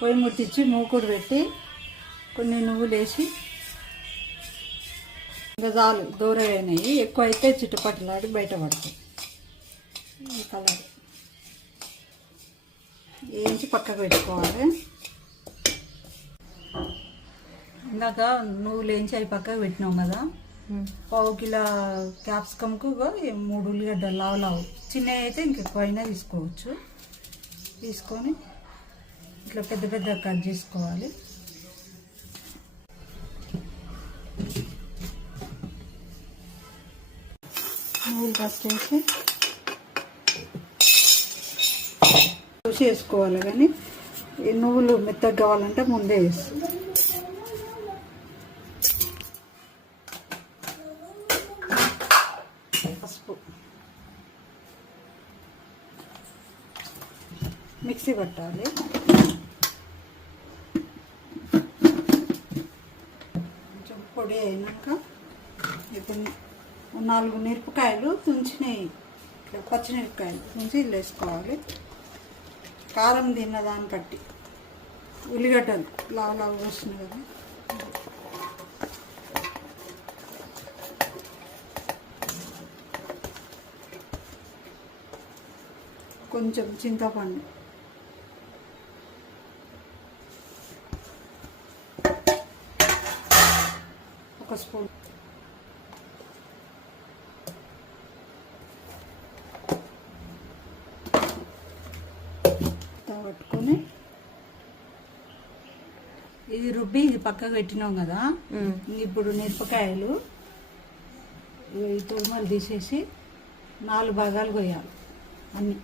పొయ్యి ముట్టించి మూకుడు పెట్టి కొన్ని నువ్వులు వేసి ఇంకా చాలు దూర అయినాయి ఎక్కువ అయితే చిట్టుపట్లాడి బయట పడతాయి. ఈ కలర్. వేయించి పక్కకు పెట్టుకోవాలి. ఇందాక నువ్వులు వేయించి అవి పక్కకు పెట్టినాం కదా. పావు కిలో క్యాప్సికమ్కు మూడు ఉల్లిగడ్డలు లావు లావు. చిన్నవి అయితే ఇంకెక్కువ అయినా తీసుకోవచ్చు. తీసుకొని ఇట్లా పెద్ద పెద్ద కట్ చేసుకోవాలి. నువ్వులు ఫస్ట్ వేసి చూసి వేసుకోవాలి కానీ ఈ నువ్వులు మెత్తగా కావాలంటే ముందే వేసి పసుపు. మిక్సీ పట్టాలి. పొడి అయినాక ఇప్పుడు నాలుగు మిరపకాయలు తుంచినాయి ఇట్లా పచ్చిమిరపకాయలు తుంచి వేసుకోవాలి. కారం తిన్న దాన్ని బట్టి. ఉల్లిగడ్డలు లావు లావు వస్తున్నాయి కదా. కొంచెం చింతపండు ఒక స్పూన్. పట్టుకొని ఇది రుబ్బి ఇది పక్కకు పెట్టినాం కదా. ఇప్పుడు మిరపకాయలు ఈ తురుమలు తీసేసి నాలుగు భాగాలు కొయ్యాలి అన్నీ.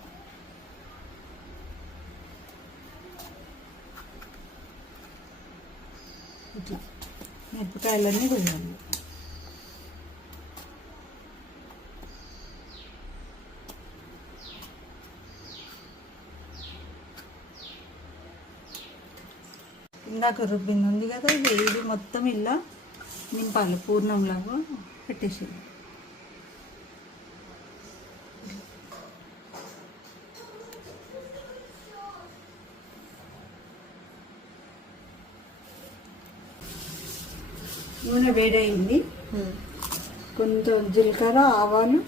ఇట్లా. మిరపకాయలన్నీ వేయాలి ఇందాక రుబ్బింది ఉంది కదా ఇది మొత్తం ఇలా నింపాలి పూర్ణంలాగా పెట్టేసేది నూనె వేడైంది. కొంచెం జీలకర్ర ఆవాలు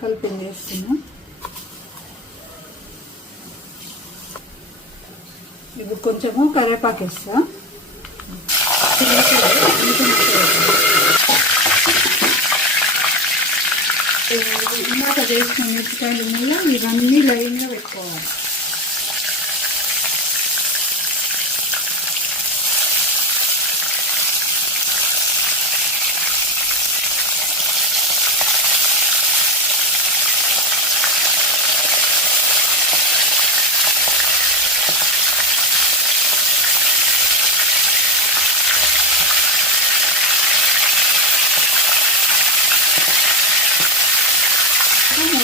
కలిపి వేస్తున్నాం. ఇప్పుడు కొంచెము కరివేపాకు వేస్తా. ఇందాక వేసిన మిరపకాయలు మళ్ళీ ఇవన్నీ లైన్గా పెట్టుకోవాలి.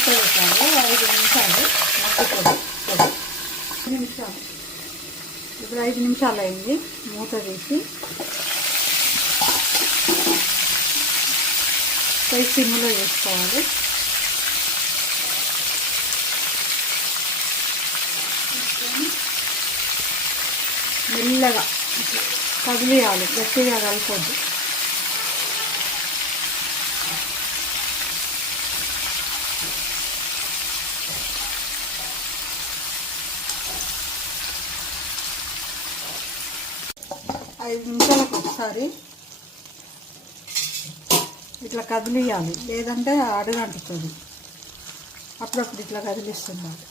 మూత ఐదు నిమిషాలు మగ్గుతుంది పొడి. నిమిషాలు. ఇప్పుడు ఐదు నిమిషాలు అయింది మూత తీసి. పై సిమ్లో వేసుకోవాలి. మెల్లగా కదిలియాలి గట్టిగా కలపొద్దు. ఐదు నిమిషాలకు ఒకసారి ఇట్లా కదిలియాలి లేదంటే అడుగంటుతుంది. అప్పుడప్పుడు ఇట్లా కదిలిస్తుండాలి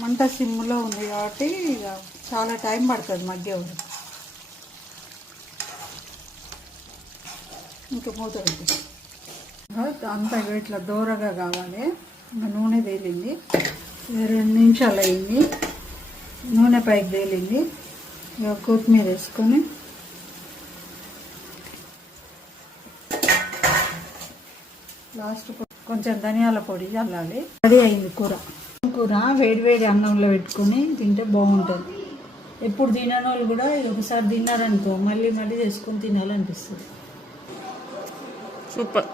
మంట సిమ్లో ఉంది కాబట్టి ఇక చాలా టైం పడుతుంది మధ్య వరకు ఇంకా మూత పెట్టి. అంతా ఇట్లా దూరగా కావాలి. ఇంకా నూనె తేలింది. రెండు నిమిషాలు అయింది. నూనె పైకి తేలింది. ఇక కొత్తిమీర వేసుకొని. లాస్ట్ కొంచెం ధనియాల పొడి చల్లాలి. రెడీ అయింది కూర. కూర వేడి వేడి అన్నంలో పెట్టుకొని తింటే బాగుంటుంది. ఎప్పుడు తినని వాళ్ళు కూడా ఒకసారి తిన్నారనుకో మళ్ళీ మళ్ళీ చేసుకొని తినాలనిపిస్తుంది. సూపర్.